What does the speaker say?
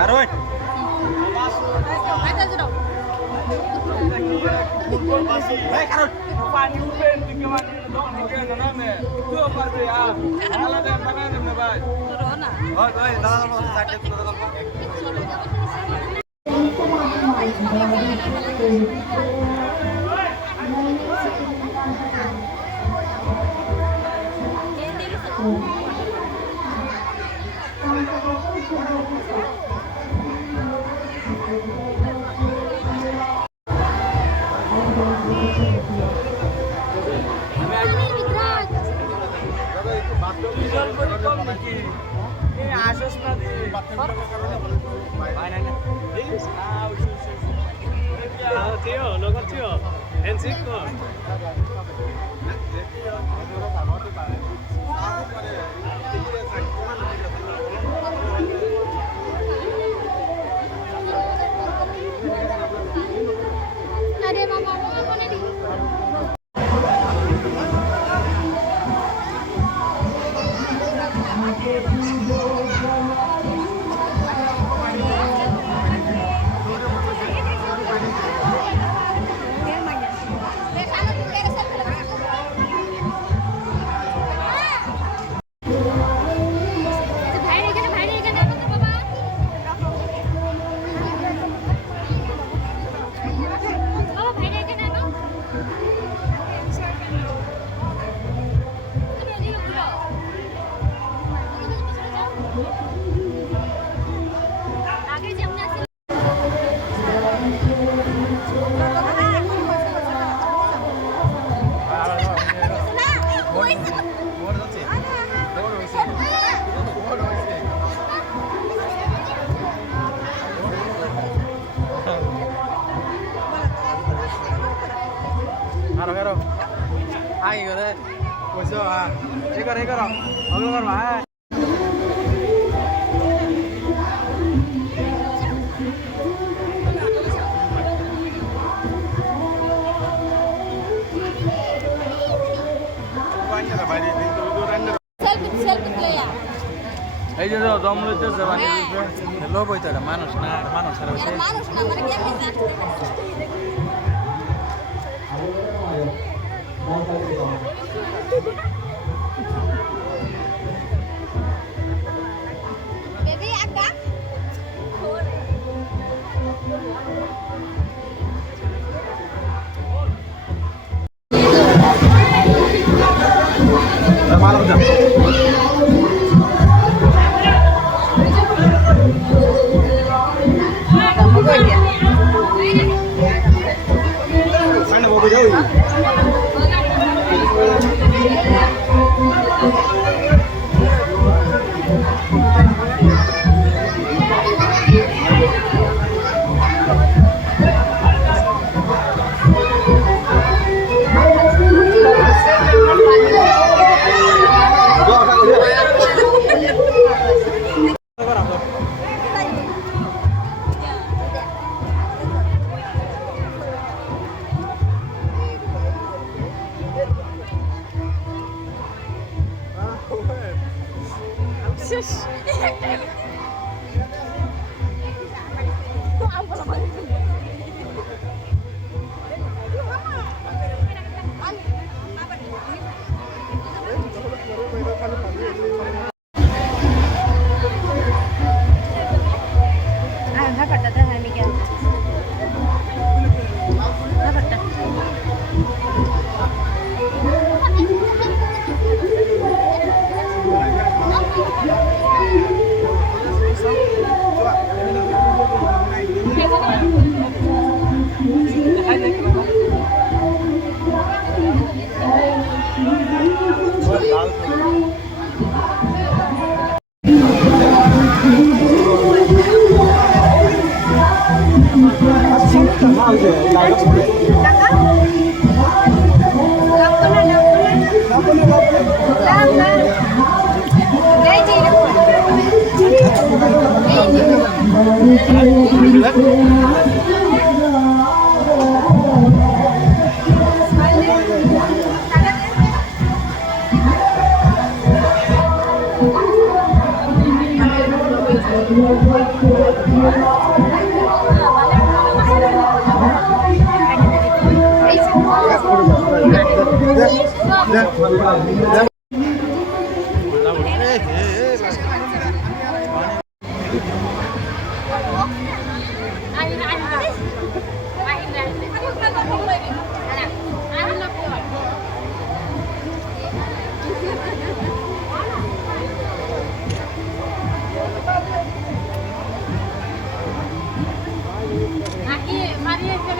Karun. Hei Karun. Pani uben tiga mati dong tiga nama. Itu apa tu ya? Kalau dia tangan mana baik? Corona. Oh, dalam mau sakit dalam. Ini asus nanti. Theo, local Theo, and Zico. Ada mama apa nih? Karo. Ai rồi đấy. Ngồi xuống à. Thế cơ rồi. Ông luôn mà. Selfie play ya. এই যে দম লইতেছে পানি লোভ হইতো এটা মানুষ না মানুষ আর হইছে মানুষ না মানে কেমনে বেবি আকা malam jam mana mau berjauh Maria,